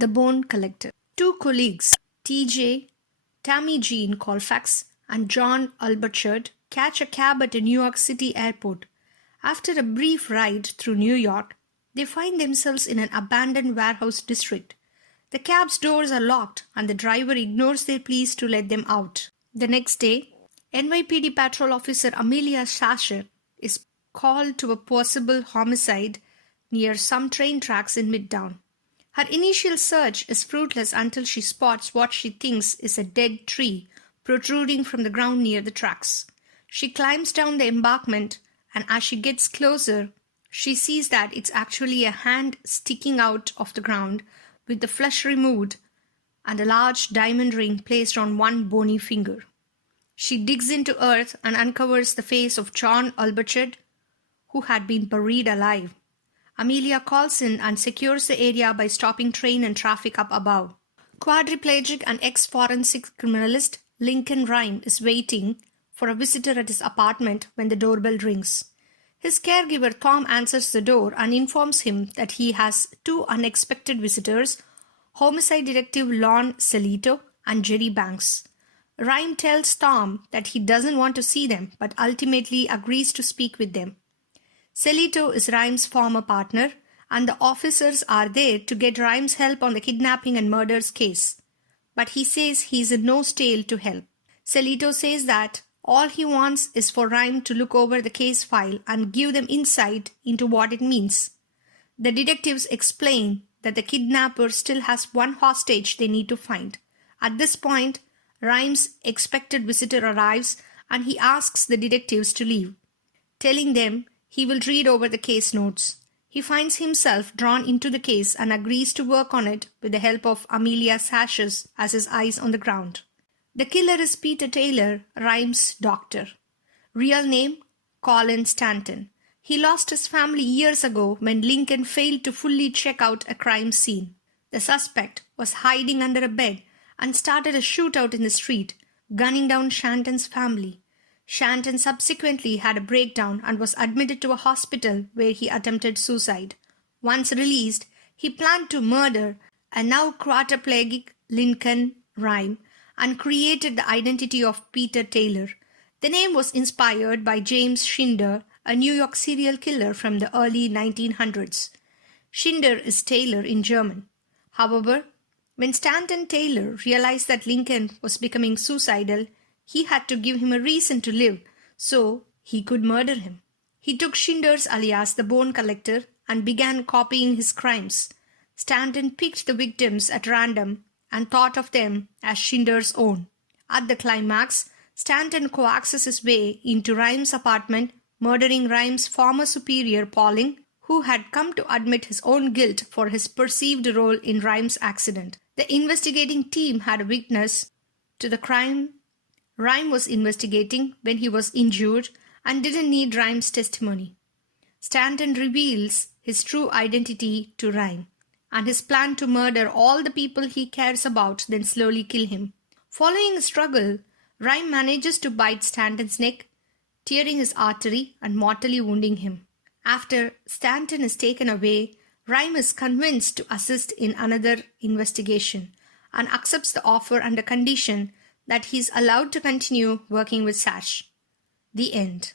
The Bone Collector. Two colleagues, TJ, Tammy Jean Colfax, and John Alburchard, catch a cab at a New York City airport. After a brief ride through New York, they find themselves in an abandoned warehouse district. The cab's doors are locked and the driver ignores their pleas to let them out. The next day, NYPD patrol officer Amelia Sasher is called to a possible homicide near some train tracks in Midtown. Her initial search is fruitless until she spots what she thinks is a dead tree protruding from the ground near the tracks. She climbs down the embankment, and as she gets closer, she sees that it's actually a hand sticking out of the ground with the flesh removed and a large diamond ring placed on one bony finger. She digs into earth and uncovers the face of John Alburchard, who had been buried alive. Amelia calls in and secures the area by stopping train and traffic up above. Quadriplegic and ex-forensic criminalist Lincoln Rhyme is waiting for a visitor at his apartment when the doorbell rings. His caregiver Tom answers the door and informs him that he has two unexpected visitors, homicide detective Lon Celito and Jerry Banks. Rhyme tells Tom that he doesn't want to see them but ultimately agrees to speak with them. Celito is Rhyme's former partner, and the officers are there to get Rhyme's help on the kidnapping and murders case. But he says he's in no state to help. Celito says that all he wants is for Rhyme to look over the case file and give them insight into what it means. The detectives explain that the kidnapper still has one hostage they need to find. At this point, Rhyme's expected visitor arrives and he asks the detectives to leave, telling them he will read over the case notes. He finds himself drawn into the case and agrees to work on it with the help of Amelia Sasher as his eyes on the ground. The killer is Peter Taylor, Rhyme's doctor. Real name, Colin Stanton. He lost his family years ago when Lincoln failed to fully check out a crime scene. The suspect was hiding under a bed and started a shootout in the street, gunning down Shanton's family. Shanton subsequently had a breakdown and was admitted to a hospital where he attempted suicide. Once released, he planned to murder a now quadriplegic Lincoln Rhyme and created the identity of Peter Taylor. The name was inspired by James Schinder, a New York serial killer from the early 1900s. Schinder is Taylor in German. However, when Stanton Taylor realized that Lincoln was becoming suicidal, he had to give him a reason to live so he could murder him. He took Schinder's alias the Bone Collector and began copying his crimes. Stanton picked the victims at random and thought of them as Schinder's own. At the climax, Stanton coaxes his way into Rhyme's apartment, murdering Rhyme's former superior Pauling, who had come to admit his own guilt for his perceived role in Rhyme's accident. The investigating team had a witness to the crime Rhyme was investigating when he was injured and didn't need Rhyme's testimony. Stanton reveals his true identity to Rhyme and his plan to murder all the people he cares about, then slowly kill him. Following a struggle, Rhyme manages to bite Stanton's neck, tearing his artery and mortally wounding him. After Stanton is taken away, Rhyme is convinced to assist in another investigation and accepts the offer under condition that he is allowed to continue working with Sash. The end.